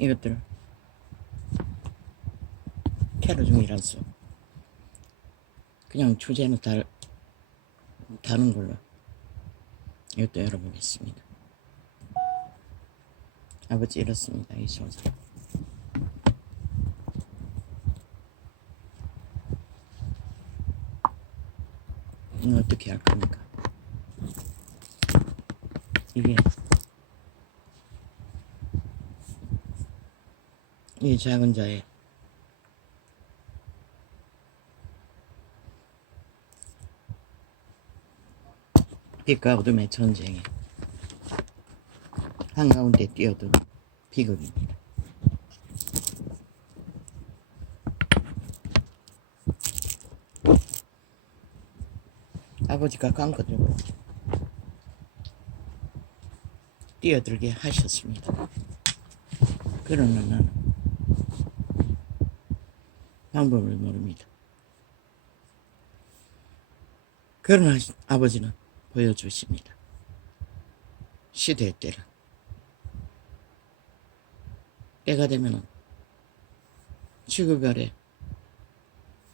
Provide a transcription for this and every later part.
이것들 캐러 중이라서 그냥 주제는 다른 걸로 이것도 열어보겠습니다. 아버지 이렇습니다. 이 소설. 이거 어떻게 할 겁니까? 이게 이 작은 자의 빛과 어둠의 전쟁에 한가운데 뛰어든 비극입니다. 아버지가 강권적으로 뛰어들게 하셨습니다. 그러나 나는 방법을 모릅니다. 그러나 아버지는 보여주십니다. 시대의 때를. 때가 되면은 지구별의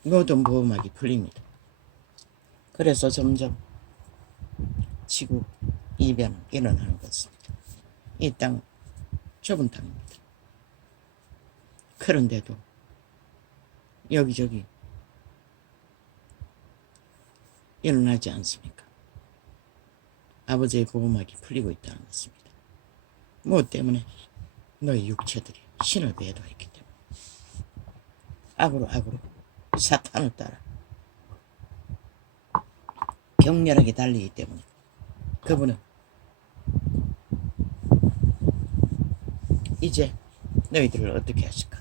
모든 보호막이 풀립니다. 그래서 점점 지구 이변은 일어나는 것입니다. 이 땅은 좁은 땅입니다. 그런데도 여기저기 일어나지 않습니까? 아버지의 보호막이 풀리고 있다는 것입니다. 무엇 때문에? 너희 육체들이 신을 배도했기 때문에. 악으로 사탄을 따라 격렬하게 달리기 때문에. 그분은 이제 너희들을 어떻게 하실까?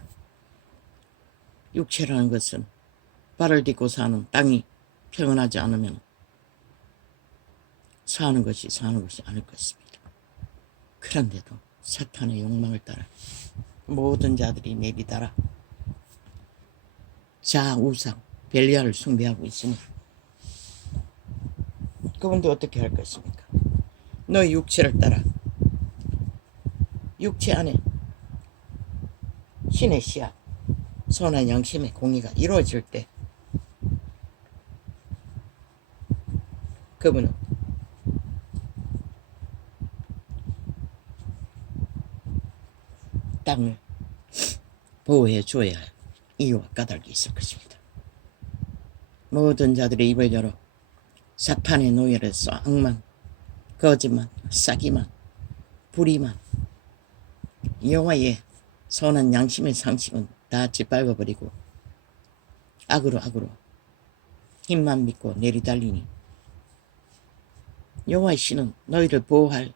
육체라는 것은 발을 딛고 사는 땅이 평온하지 않으면 사는 것이 아닐 것입니다. 그런데도 사탄의 욕망을 따라 모든 자들이 내리달아 자우상 벨리알을 숭배하고 있으니 그분도 어떻게 할 것입니까? 너의 육체를 따라 육체 안에 신의 씨앗 선한 양심의 공의가 이루어질 때 그분은 땅을 보호해 줘야 할 이유와 까닭이 있을 것입니다. 모든 자들의 입을 열어 사탄의 노예로서 악만, 거짓만, 사기만, 불의만, 여호와의 선한 양심의 상식은 다 짓밟아버리고 악으로 힘만 믿고 내리달리니 여호와의 신은 너희를 보호할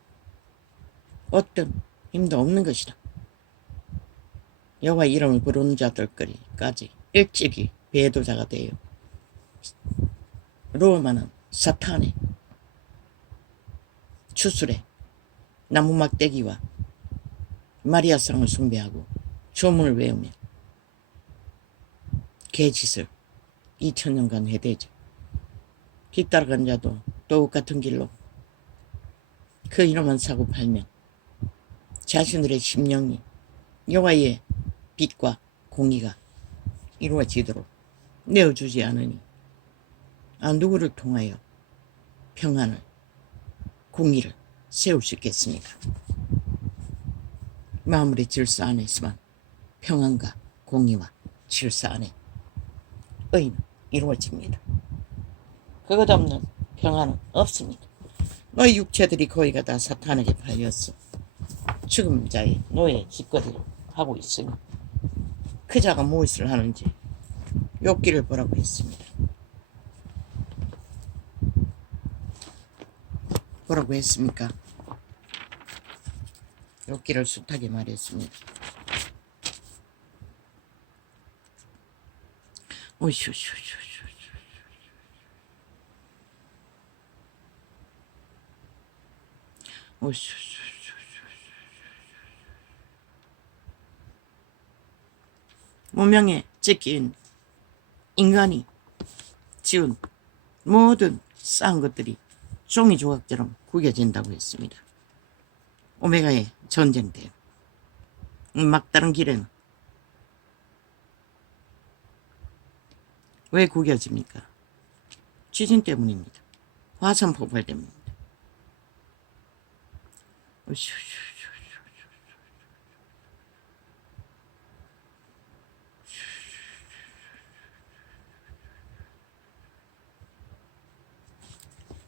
어떤 힘도 없는 것이다. 여호와의 이름을 부르는 자들까지 일찍이 배도자가 되어 로마는 사탄의 추술에 나무 막대기와 마리아상을 숭배하고 주문을 외우며 개짓을 2000년간 해대죠. 뒤따라간 자도 똑같은 길로 그 이름만 사고 팔며 자신들의 심령이 여호와의 빛과 공의가 이루어지도록 내어주지 않으니 누구를 통하여 평안을 공의를 세울 수 있겠습니까? 마무리 질서 안에서만 평안과 공의와 질서 안에 의는 이루어집니다. 그것 없는 평안은 없습니다. 너희 육체들이 거의가 다 사탄에게 팔렸어. 죽음 자의 노예 짓거리를 하고 있으니 그 자가 무엇을 하는지 욥기를 보라고 했습니다. 뭐라고 했습니까? 욥기를 숱하게 말했습니다. 문명에 찍힌 인간이 지은 모든 쌓은 것들이 종이 조각처럼 구겨진다고 했습니다. 오메가의 전쟁 때 막다른 길에는 왜 구겨집니까? 지진 때문입니다. 화산 폭발 때문입니다.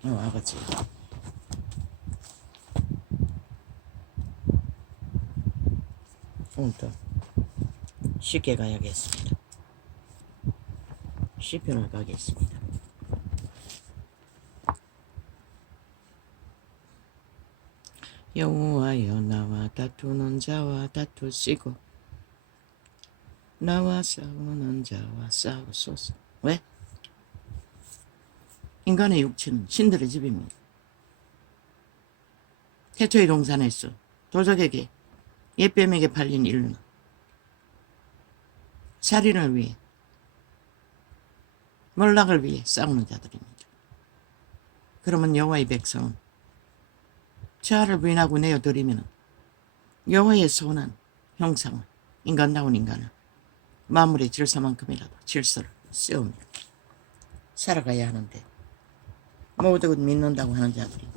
아버지. 오늘도 쉽게 가야겠습니다. 시편을 가겠습니다. 여호와여 나와 다투는 자와 다투시고 나와 싸우는 자와 싸우소서. 왜? 인간의 육체는 신들의 집입니다. 태초의 동산에서 도적에게 옛뱀에게 팔린 인류는 살인을 위해 몰락을 위해 싸우는 자들입니다. 그러면 여호와의 백성은 자아를 부인하고 내어드리면 여호와의 선한 형상을 인간다운 인간을 만물의 질서만큼이라도 질서를 세우며 살아가야 하는데 모두 믿는다고 하는 자들이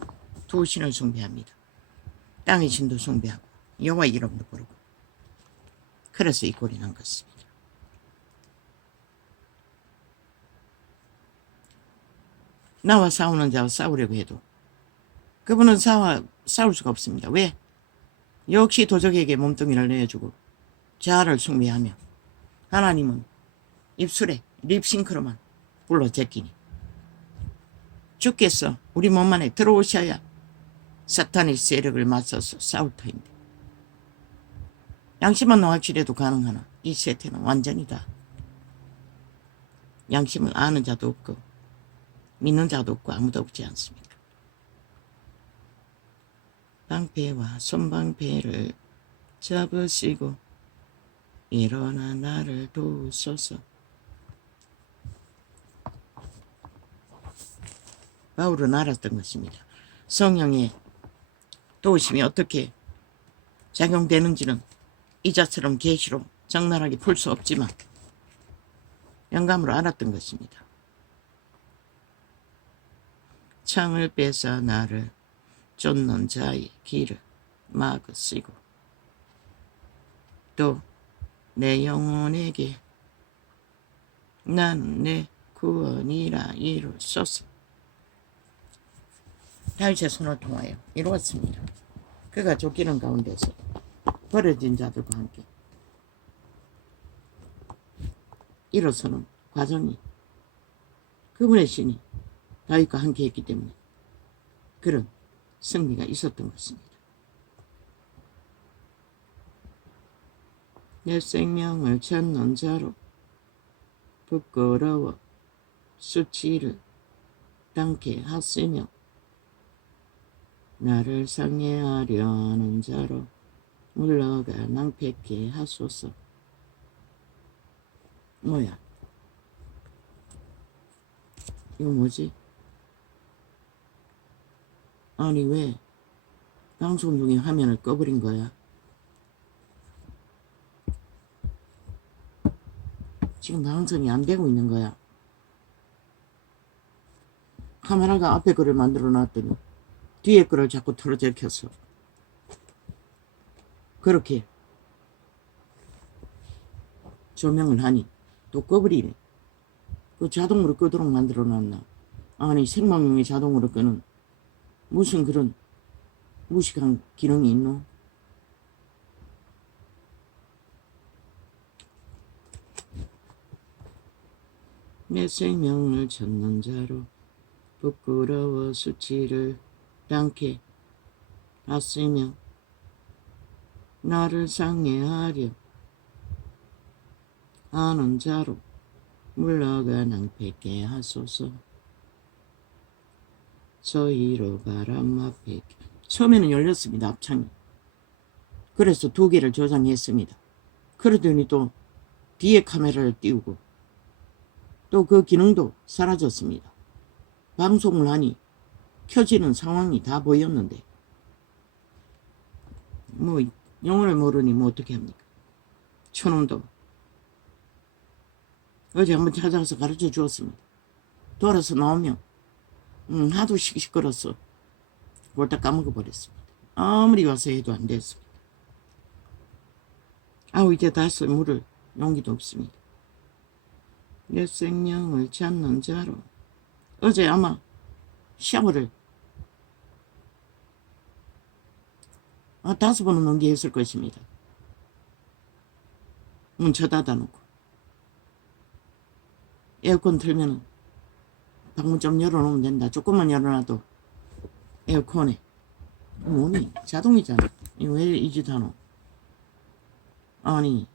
두 신을 숭배합니다. 땅의 신도 숭배하고 여호와 이름도 부르고 그래서 이 꼴이 난 것입니다. 나와 싸우는 자와 싸우려고 해도 그분은 싸울 수가 없습니다. 왜? 역시 도적에게 몸뚱이를 내어주고 자아를 숭배하며 하나님은 입술에 립싱크로만 불러 제끼니 주께서 우리 몸 안에 들어오셔야 사탄의 세력을 맞서서 싸울 터인데 양심은 확실해도 가능하나 이 세태는 완전히 다 양심을 아는 자도 없고 믿는 자도 없고 아무도 없지 않습니까? 방패와 손방패를 잡으시고 일어나 나를 도우소서. 바울은 알았던 것입니다. 성령의 도우심이 어떻게 작용되는지는 이자처럼 계시로 적나라하게 풀 수 없지만 영감으로 알았던 것입니다. 창을 빼서 나를 쫓는 자의 길을 막으시고 또 내 영혼에게 나는 내 구원이라 이루소서. 다윗의 손을 통하여 이루었습니다. 그가 쫓기는 가운데서 버려진 자들과 함께 일어서는 과정이 그분의 신이 다윗과 함께 했기 때문에 그런 승리가 있었던 것입니다. 내 생명을 찾는 자로 부끄러워 수치를 당케 하시며 나를 상해하려 하는 자로 물러가 낭패케 하소서. 뭐야? 이거 뭐지? 아니 왜 방송 중에 화면을 꺼버린 거야? 지금 방송이 안 되고 있는 거야. 카메라가 앞에 거를 만들어 놨더니 뒤에 거를 자꾸 틀어제켜서 그렇게 조명을 하니 또 꺼버리네. 그 자동으로 끄도록 만들어 놨나? 아니 생방송이 자동으로 끄는 무슨 그런 무식한 기능이 있노? 내 생명을 찾는 자로 부끄러워 수치를 당케 하시며 나를 상해하려 하는 자로 물러가 낭패케 하소서. 저희로 바람 앞에 처음에는 열렸습니다. 앞창이. 그래서 2개를 조장했습니다. 그러더니 또 뒤에 카메라를 띄우고 또 그 기능도 사라졌습니다. 방송을 하니 켜지는 상황이 다 보였는데 뭐 영어를 모르니 뭐 어떻게 합니까? 저놈도 어제 한번 찾아가서 가르쳐 주었습니다. 돌아서 나오면 하도 시끄러서 골딱 까먹어 버렸습니다. 아무리 와서 해도 안 됐습니다. 아우 이제 다시 물을 용기도 없습니다. 내 생명을 찾는 자로. 어제 아마 샤워를 5번은 넘게 했을 것입니다. 문 쳐닫아 놓고 에어컨 틀면은 방문 좀 열어놓으면 된다. 조금만 열어놔도 에어컨에 뭐니 자동이잖아. 왜 이 짓 하노? 아니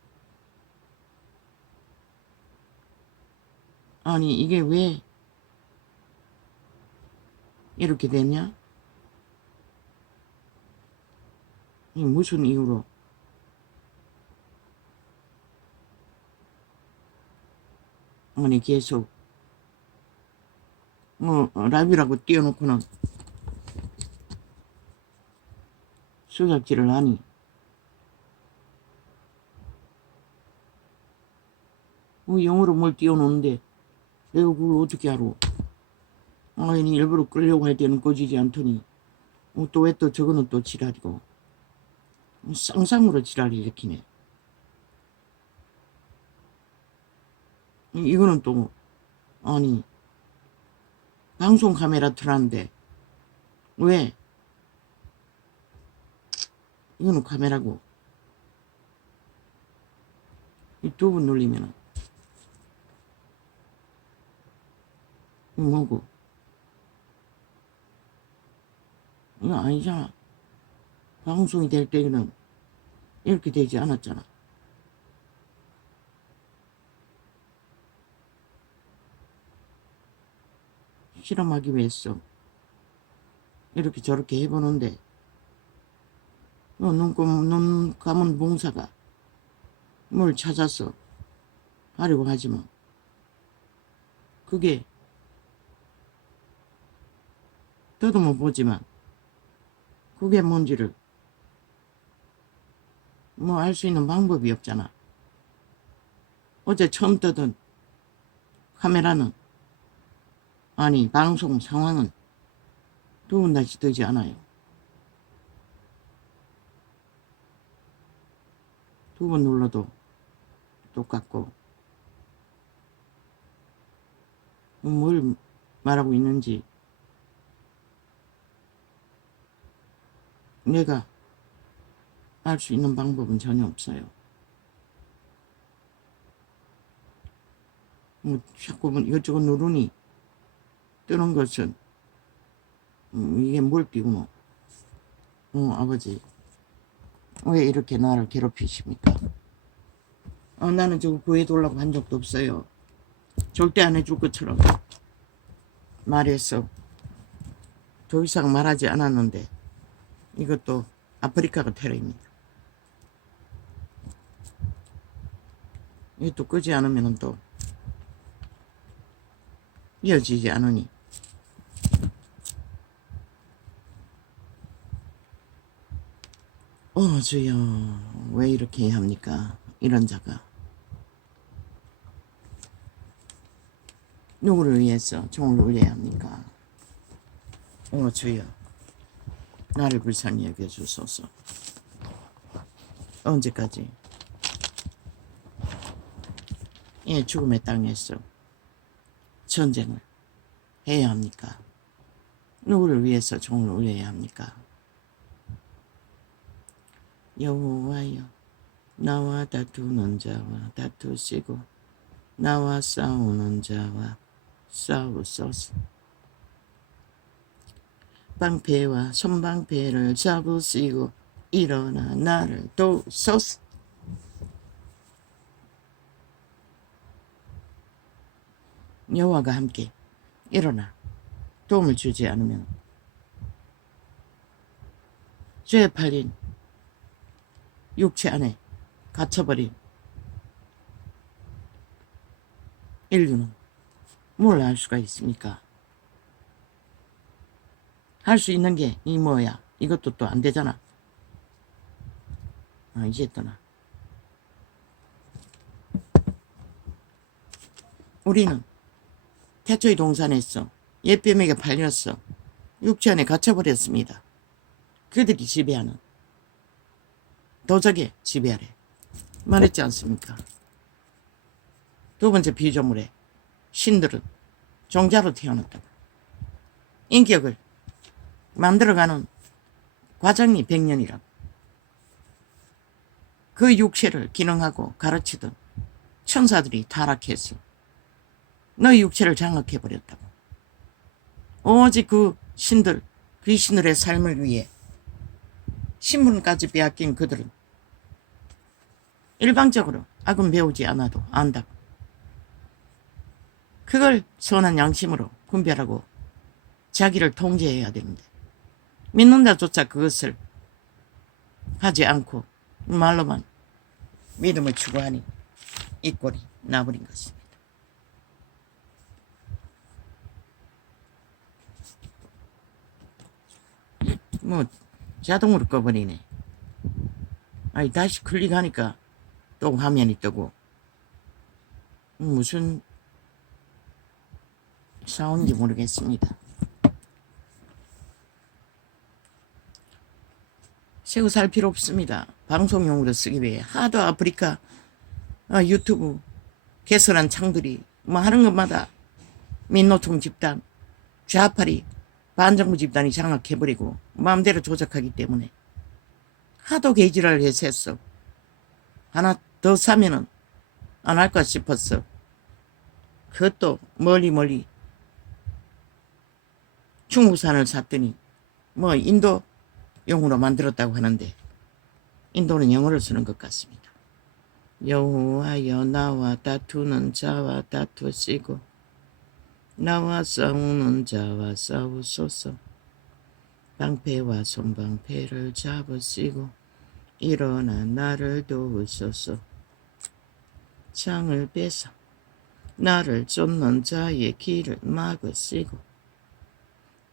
이게 왜 이렇게 되냐? 이 무슨 이유로? 아니 계속 라이브라고 띄워놓고는 수작질을 하니 영어로 뭘 띄워놓는데 내가 그걸 어떻게 알아? 아니 일부러 끌려고 할 때는 꺼지지 않더니 또 왜 또 저거는 또 지랄이고 쌍쌍으로 지랄을 일으키네. 이거는 또 아니 방송 카메라 틀었는데 왜 이거는 카메라고 이 두 번 눌리면은 이거 뭐고 이거 아니잖아. 방송이 될 때는 이렇게 되지 않았잖아. 실험하기 위해서 이렇게 저렇게 해보는데 눈 감은 봉사가 뭘 찾아서 하려고 하지만 그게 더듬어 보지만 그게 뭔지를 뭐 알 수 있는 방법이 없잖아. 어제 처음 뜨던 카메라는 아니 방송 상황은 두 번 다시 뜨지 않아요. 두 번 눌러도 똑같고 뭘 말하고 있는지 내가 알 수 있는 방법은 전혀 없어요. 자꾸 이것저것 누르니 뜨는 것은 이게 뭘 띄우노? 아버지 왜 이렇게 나를 괴롭히십니까? 나는 저거 구해달라고 한 적도 없어요. 절대 안 해줄 것처럼 말했어. 더 이상 말하지 않았는데 이것도 아프리카가 테러입니다. 이것도 끄지 않으면 또 이어지지 않으니 주여 왜 이렇게 해야 합니까? 이런 자가 누구를 위해서 종을 울려야 합니까? 주여 나를 불쌍히 여겨주소서. 언제까지 죽음의 땅에서 전쟁을 해야 합니까? 누구를 위해서 종을 울려야 합니까? 여호와여 나와 다투는 자와 다투시고 나와 싸우는 자와 싸우소서. 방패와 손방패를 잡으시고 일어나 나를 도우소서. 여호와가 함께 일어나 도움을 주지 않으면 죄에 팔린 육체 안에 갇혀버린 인류는 뭘 할 수가 있습니까? 할 수 있는 게 이 뭐야? 이것도 또 안 되잖아. 이제 떠나. 우리는 태초의 동산에서 옛뱀에게 팔렸어 육체 안에 갇혀버렸습니다. 그들이 지배하는 도적의 지배 아래 말했지 않습니까? 두 번째 비조물에 신들은 종자로 태어났다고. 인격을 만들어가는 과정이 100년이라고. 그 육체를 기능하고 가르치던 천사들이 타락해서 너의 육체를 장악해버렸다고. 오직 그 신들, 귀신들의 삶을 위해 신분까지 빼앗긴 그들은 일방적으로 악은 배우지 않아도 안다고. 그걸 선한 양심으로 분별하고 자기를 통제해야 되는데 믿는다조차 그것을 하지 않고 말로만 믿음을 추구하니 이 꼴이 나버린 것입니다. 뭐 자동으로 꺼버리네. 다시 클릭하니까 또 화면이 뜨고 무슨 싸운지 모르겠습니다. 새우 살 필요 없습니다. 방송용으로 쓰기 위해 하도 아프리카 유튜브 개설한 창들이 뭐 하는 것마다 민노총 집단, 좌파리, 반정부 집단이 장악해버리고 마음대로 조작하기 때문에 하도 개지랄을 해서 했어. 하나 더 사면은 안 할까 싶었어. 그것도 멀리 중국산을 샀더니 뭐 인도용으로 만들었다고 하는데 인도는 영어를 쓰는 것 같습니다. 여호와여 나와 다투는 자와 다투시고 나와 싸우는 자와 싸우소서. 방패와 손방패를 잡으시고 일어나 나를 도우소서. 창을 빼서 나를 쫓는 자의 길을 막으시고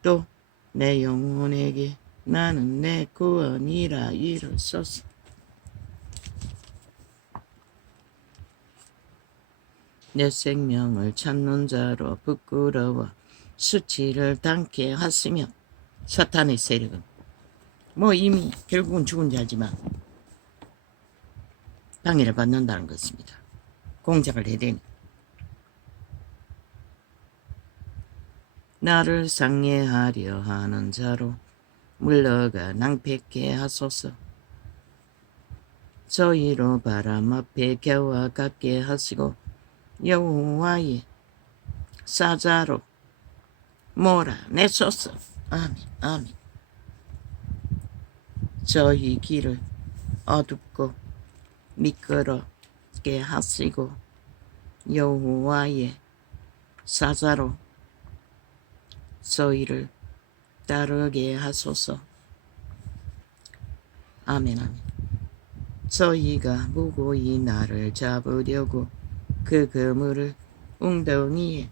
또 내 영혼에게 나는 내 구원이라 이르소서. 내 생명을 찾는 자로 부끄러워 수치를 당케 하시며 사탄의 세력은 뭐 이미 결국은 죽은 자지만 방해를 받는다는 것입니다. 공작을 해대니 나를 상해하려 하는 자로 물러가 낭패케 하소서. 저희로 바람 앞에 겨와 같게 하시고 여호와의 사자로 몰아내소서. 아멘 아멘. 저희 길을 어둡고 미끄럽게 하시고 여호와의 사자로 저희를 따르게 하소서. 아멘 아멘. 저희가 무고히 나를 잡으려고 그 그물을 웅덩이에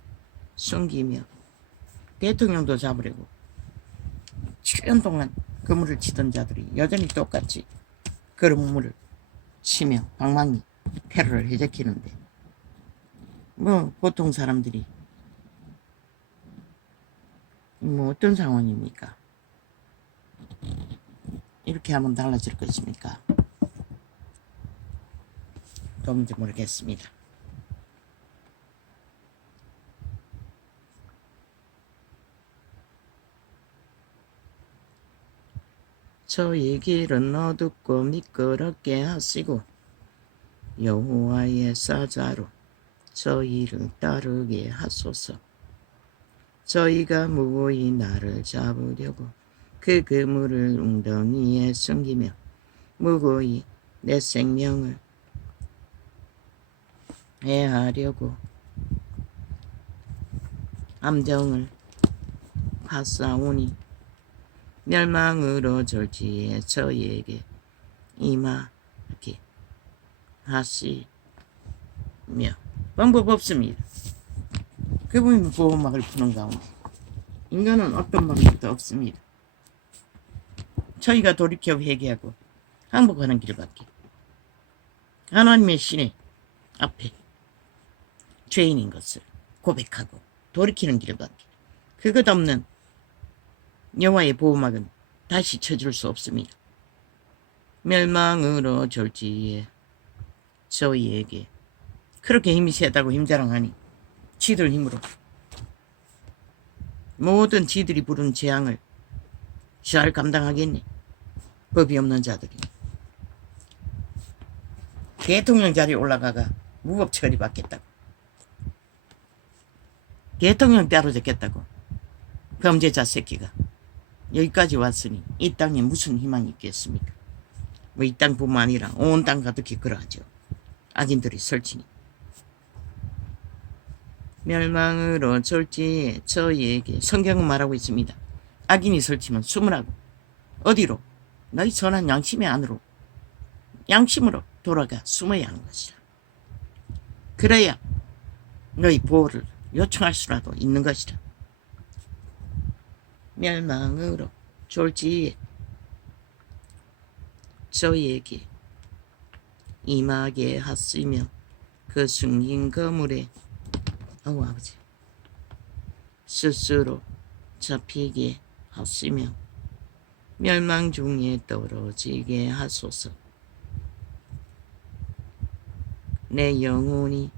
숨기며 대통령도 잡으려고 7년 동안 그물을 치던 자들이 여전히 똑같이 그물을 치며 방망이 테러를 해제키는데 뭐 보통 사람들이 뭐 어떤 상황입니까? 이렇게 하면 달라질 것입니까? 도무지 모르겠습니다. 저희 길은 어둡고 미끄럽게 하시고 여호와의 사자로 저희를 따르게 하소서. 저희가 무고히 나를 잡으려고 그 그물을 웅덩이에 숨기며 무고히 내 생명을 해하려고 암정을 파싸우니 멸망으로 졸지에 저희에게 임하게 하시며 방법 없습니다. 그분이 보호막을 푸는 가운데 인간은 어떤 방법도 없습니다. 저희가 돌이켜 회개하고 항복하는 길밖에 하나님의 신의 앞에 죄인인 것을 고백하고 돌이키는 길밖에 그것 없는 여호와의 보호막은 다시 쳐줄 수 없습니다. 멸망으로 졸지에 저희에게 그렇게 힘이 세다고 힘자랑하니 지들 힘으로 모든 지들이 부른 재앙을 잘 감당하겠니? 법이 없는 자들이 대통령 자리에 올라가가 무법 처리받겠다고, 대통령 따로잡겠다고 범죄자 새끼가 여기까지 왔으니 이 땅에 무슨 희망이 있겠습니까? 뭐 이 땅뿐만 아니라 온 땅 가득히 그러하죠. 악인들이 설치니 멸망으로 졸지에 저희에게 성경은 말하고 있습니다. 악인이 설치면 숨으라고. 어디로? 너희 선한 양심의 안으로, 양심으로 돌아가 숨어야 하는 것이라. 그래야 너희 보호를 요청할 수라도 있는 것이라. 멸망으로 졸지에 저희에게 임하게 하시며 그 숨긴 거물에 아버지 스스로 잡히게 하시며 멸망 중에 떨어지게 하소서. 내 영혼이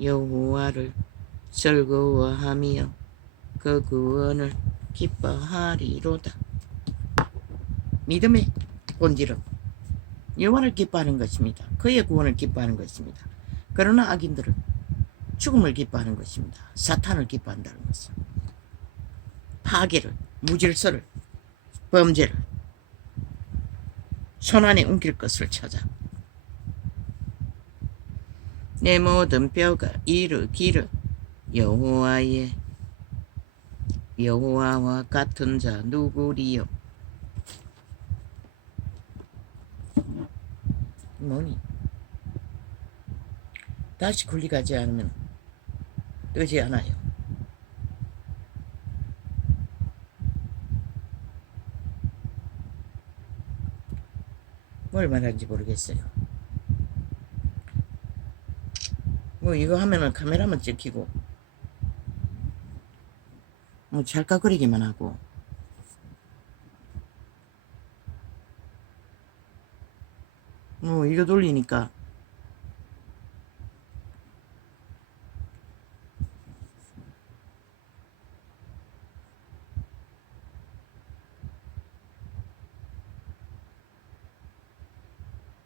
여호와를 즐거워하며 그 구원을 기뻐하리로다. 믿음의 본질은 여호와를 기뻐하는 것입니다. 그의 구원을 기뻐하는 것입니다. 그러나 악인들은 죽음을 기뻐하는 것입니다. 사탄을 기뻐한다는 것은 파괴를, 무질서를, 범죄를 손안에 옮길 것을 찾아 내 모든 뼈가 이르기를 여호와와 같은 자 누구리요? 뭐니? 다시 군리가지 않으면 뜨지 않아요. 뭘 말하는지 모르겠어요. 뭐 이거 하면은 카메라만 찍히고 뭐 찰칵거리기만 하고 뭐 이거 돌리니까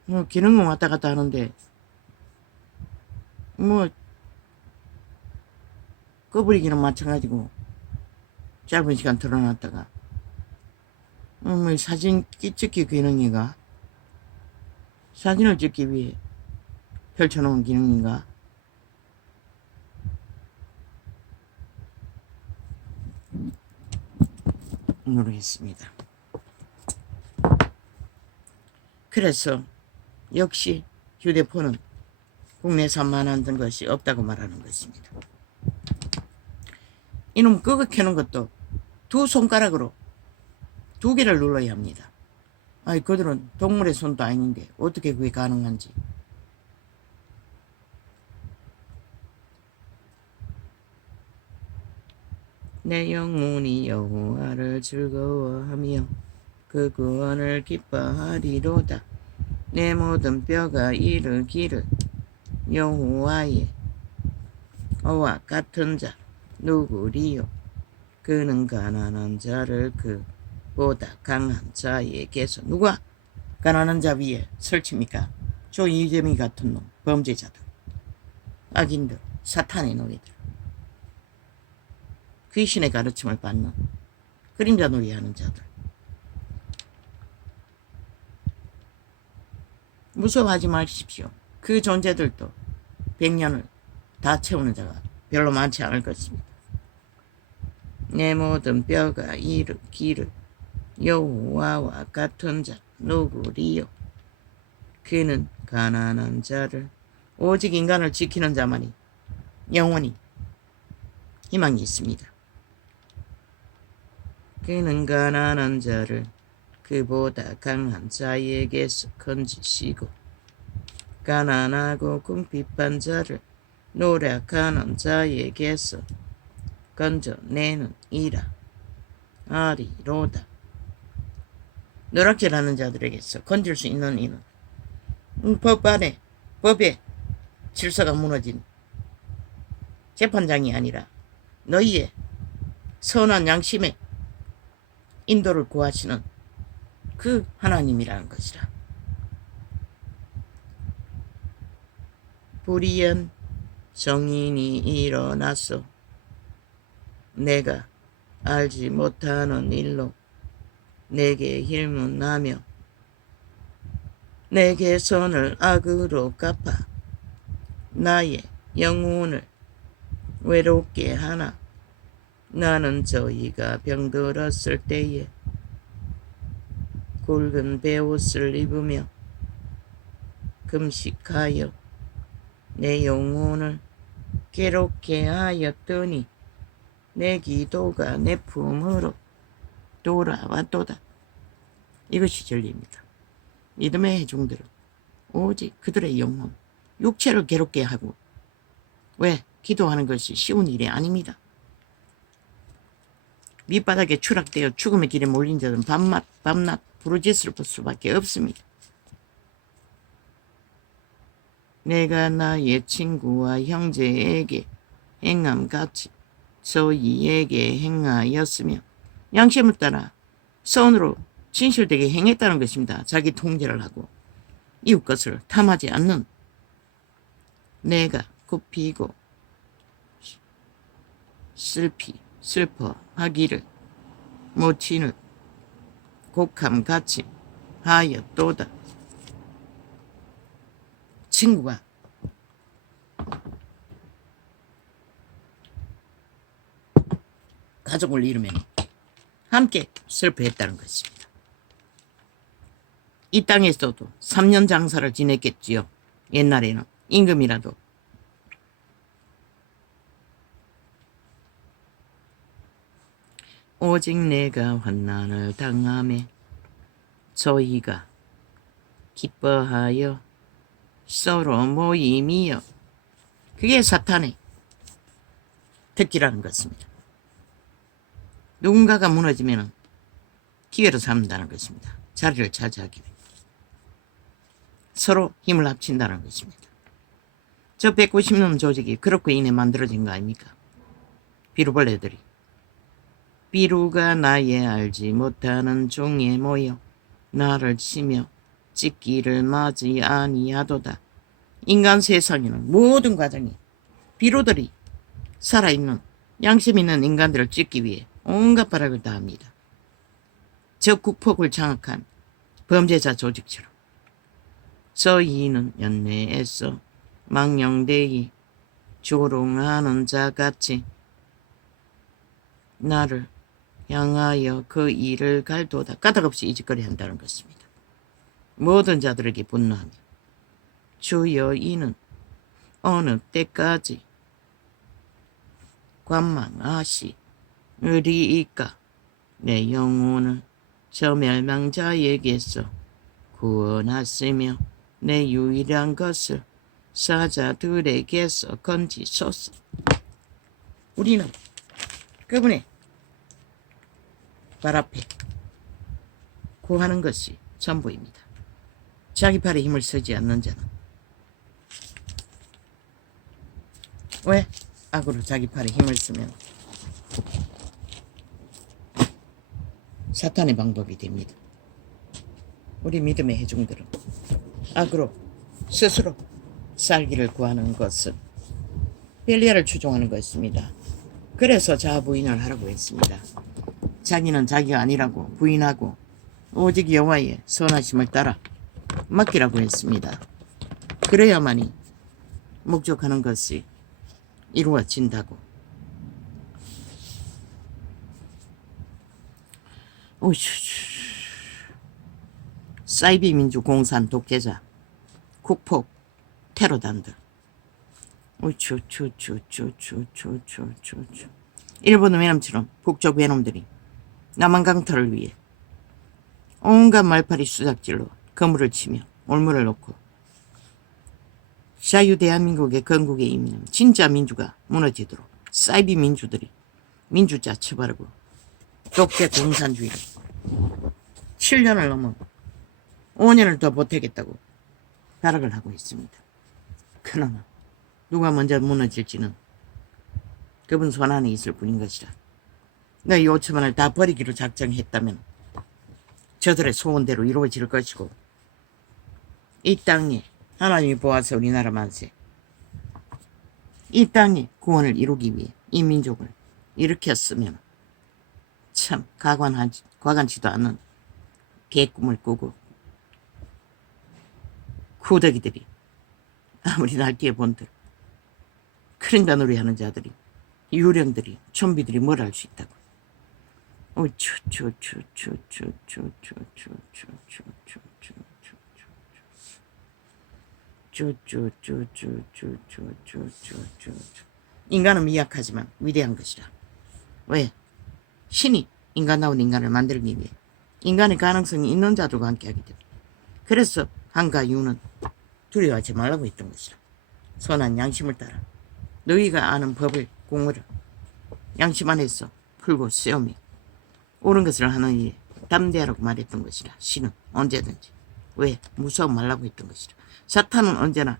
뭐 기능은 왔다 갔다 하는데 뭐 꺼버리기는 마찬가지고 짧은 시간 틀어놨다가 뭐 사진 찍기 기능인가? 사진을 찍기 위해 펼쳐놓은 기능인가? 모르겠습니다. 그래서 역시 휴대폰은 국내산 만든 것이 없다고 말하는 것입니다. 이놈 끄고 켜는 것도 두 손가락으로 두 개를 눌러야 합니다. 아이 그들은 동물의 손도 아닌데 어떻게 그게 가능한지. 내 영혼이 여호와를 즐거워하며 그 구원을 기뻐하리로다. 내 모든 뼈가 이르기를 여호와의 와 같은 자 누구리요? 그는 가난한 자를 그보다 강한 자에게서 누가 가난한 자 위에 설칩니까? 저 이재미 같은 놈, 범죄자들, 악인들, 사탄의 노예들, 귀신의 가르침을 받는 그림자 놀이하는 자들. 무서워하지 마십시오. 그 존재들도 100년을 다 채우는 자가 별로 많지 않을 것입니다. 내 모든 뼈가 이르기를 여호와와 같은 자 누구리요? 그는 가난한 자를, 오직 인간을 지키는 자만이 영원히 희망이 있습니다. 그는 가난한 자를 그보다 강한 자에게서 건지시고 가난하고 궁핍한 자를 노력하는 자에게서 건져내는 이라 아리로다. 노력질하는 자들에게서 건질 수 있는 이는 법 안에 법에 질서가 무너진 재판장이 아니라 너희의 선한 양심에 인도를 구하시는 그 하나님이라는 것이라. 불의한 정인이 일어나서 내가 알지 못하는 일로 내게 힐문나며 내게 선을 악으로 갚아 나의 영혼을 외롭게 하나. 나는 저희가 병들었을 때에 굵은 베옷을 입으며 금식하여 내 영혼을 괴롭게 하였더니 내 기도가 내 품으로 돌아왔도다. 이것이 진리입니다. 믿음의 회중들은 오직 그들의 영혼, 육체를 괴롭게 하고 왜? 기도하는 것이 쉬운 일이 아닙니다. 밑바닥에 추락되어 죽음의 길에 몰린 자들은 밤낮 부르짖을 수밖에 없습니다. 내가 나의 친구와 형제에게 행함같이 저희에게 행하였으며 양심을 따라 선으로 진실되게 행했다는 것입니다. 자기 통제를 하고 이웃 것을 탐하지 않는 내가 굽히고 슬퍼하기를 모친을 곡함같이 하였도다. 친구가 가족을 잃으면 함께 슬퍼했다는 것입니다. 이 땅에서도 3년 장사를 지냈겠지요. 옛날에는 임금이라도. 오직 내가 환난을 당하매 저희가 기뻐하여 서로 모임이여. 그게 사탄의 특기라는 것입니다. 누군가가 무너지면 기회로 삼는다는 것입니다. 자리를 차지하기 위해 서로 힘을 합친다는 것입니다. 저 190년 조직이 그렇게 인해 만들어진 거 아닙니까? 비루벌레들이 비루가 나의 알지 못하는 종에 모여 나를 치며 찢기를 맞이 아니하도다. 인간 세상에는 모든 과정이 비루들이 살아있는 양심 있는 인간들을 찢기 위해 온갖 발악을 다합니다. 저 국폭을 장악한 범죄자 조직처럼 저희는 연내에서 망령되이 조롱하는 자같이 나를 향하여 그 일을 갈도다. 까닭없이 이짓거리 한다는 것입니다. 모든 자들에게 분노하며 주여 이는 어느 때까지 관망하시리이까. 내 영혼을 저 멸망자에게서 구원하시며 내 유일한 것을 사자들에게서 건지소서. 우리는 그분의 발 앞에 구하는 것이 전부입니다. 자기 팔에 힘을 쓰지 않는 자는 왜? 악으로 자기 팔에 힘을 쓰면 사탄의 방법이 됩니다. 우리 믿음의 회중들은 악으로 스스로 살기를 구하는 것은 벨리알을 추종하는 것입니다. 그래서 자부인을 하라고 했습니다. 자기는 자기가 아니라고 부인하고 오직 여호와의 선하심을 따라 맡기라고 했습니다. 그래야만이 목적하는 것이 이루어진다고. 사이비 민주 공산 독재자 국폭 테러단들. 일본 외놈처럼 북쪽 외놈들이 남한 강탈을 위해 온갖 말파리 수작질로 거물을 치며 올무를 놓고 자유 대한민국의 건국의 임는 진짜 민주가 무너지도록 사이비 민주들이 민주자 쳐바르고 독재 공산주의를 7년을 넘어 5년을 더 보태겠다고 발악을 하고 있습니다. 그러나 누가 먼저 무너질지는 그분 손안에 있을 뿐인 것이라. 너희 5천만을 다 버리기로 작정했다면 저들의 소원대로 이루어질 것이고 이 땅에 하나님이 보아서 우리나라 만세 이 땅에 구원을 이루기 위해 이 민족을 일으켰으면 참 과간치도 않은 개꿈을 꾸고 구더기들이 아무리 날뛰어 본들 크랭가 놀이하는 자들이 유령들이 좀비들이 뭘 할 수 있다고. 인간은 미약하지만 위대한 것이라. 왜? 신이 인간다운 인간을 만들기 위해 인간의 가능성이 있는 자들과 함께하기 때문에. 그래서 한가 이유는 두려워하지 말라고 했던 것이라. 선한 양심을 따라 너희가 아는 법을 공의를 양심 안에서 풀고 세우며 옳은 것을 하는 일에 담대하라고 말했던 것이라. 신은 언제든지. 왜? 무서워 말라고 했던 것이라. 사탄은 언제나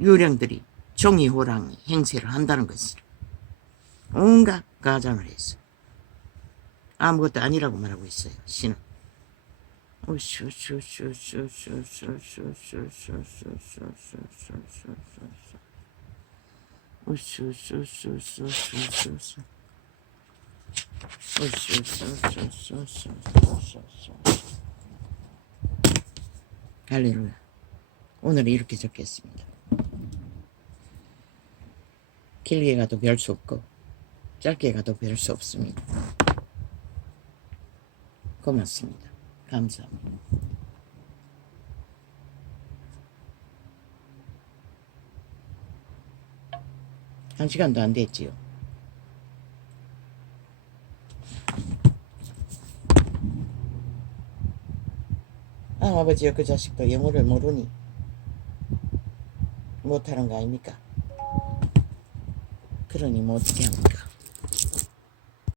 유령들이 종이호랑이 행세를 한다는 것이라. 온갖 가장을 했어. 아무것도 아니라고 말하고 있어요. 신은. 할렐루야. 오늘 이렇게 적겠습니다. 길게 가도 별 수 없고 짧게 가도 별 수 없습니다. 고맙습니다. 감사합니다. 한 시간도 안 됐지요. 아, 아버지여, 그 자식도 영어를 모르니 못하는 거 아닙니까? 그러니 뭐 어떻게 합니까?